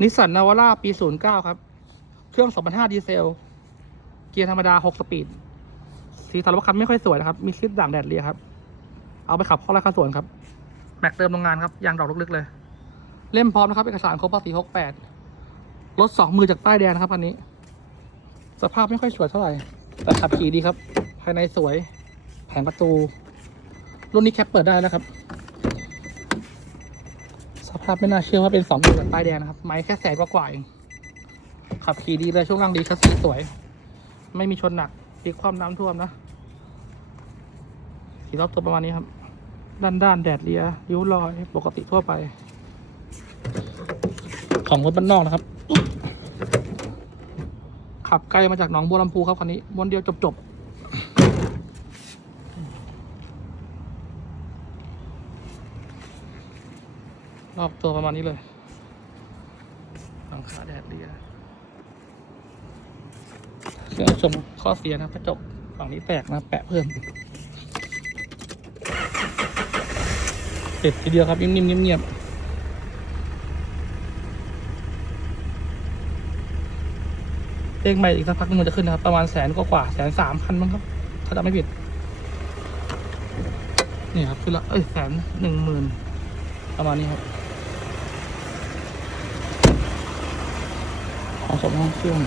นิสสันนาวาร่าปี 09 ครับ เครื่อง 2005 ดีเซล เกียร์ธรรมดา 6 สปีด สีสันรถคันไม่ค่อยสวยนะครับ มีซิดด่างแดดเรียครับ เอาไปขับเข้าไร่ข้าสวนครับ แม็กเติมโรงงานครับ ยางดอกลึกๆเลย เล่มพร้อมนะครับ เอกสารครบภาษี68รถสองมือจากใต้แดนนะครับคันนี้ สภาพไม่ค่อยสวยเท่าไหร่ แต่ขับขี่ดีครับ ภายในสวย แผงประตู รุ่นนี้แคปเปิดได้นะครับ ภาพไม่น่าเชื่อว่าเป็นสองมือจากป้ายแดงนะครับ ไม้แค่แสนกว่าๆเอง ขับขี่ดีเลยช่วงล่างดีคัสซีสวย ไม่มีชนหนักตีความน้ำท่วมนะขี่รอบตัวประมาณนี้ครับ ด้านด้านแดดเลียริ้วรอย ปกติทั่วไป ของรถบ้านนอกนะครับ ขับไกลมาจากหนองบัวลำพูครับคันนี้วนเดียวจบๆ รอบตัวประมาณนี้เลยหลังคาแดดเดียเครื่องชมข้อเสียนะกระจกฝั่งนี้แตกนะ แปะเพิ่มติดทีเดียวครับ นิ่มๆเงียบๆเลขใหม่อีกสักพักนึงมันจะขึ้นนะครับ ประมาณแสนกว่าๆแสนสามพันมั้งครับ ถ้าจำไม่ผิด นี่ครับ ขึ้นละเอ้ยแสนหนึ่งหมื่นประมาณนี้ครับ ของสมห้องเครื่อง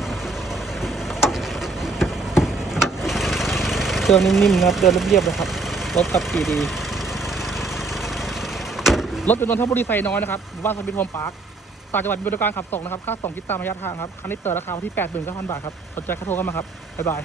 เครื่อนิ่มๆนะครับเดินเรียบๆเลยครับรถกับปีดีรถเป็นนนทบุรีไซน้อยนะครับบ้านสมิธโฮมพาร์คต่างจังหวัดมีบริการขับส่งนะครับ ค่าส่งคิดตามระยะทางครับ คันนี้เติร์ราคาที่ 89,000บาทครับ สนใจก็โทรเข้ามาครับ บ๊ายบาย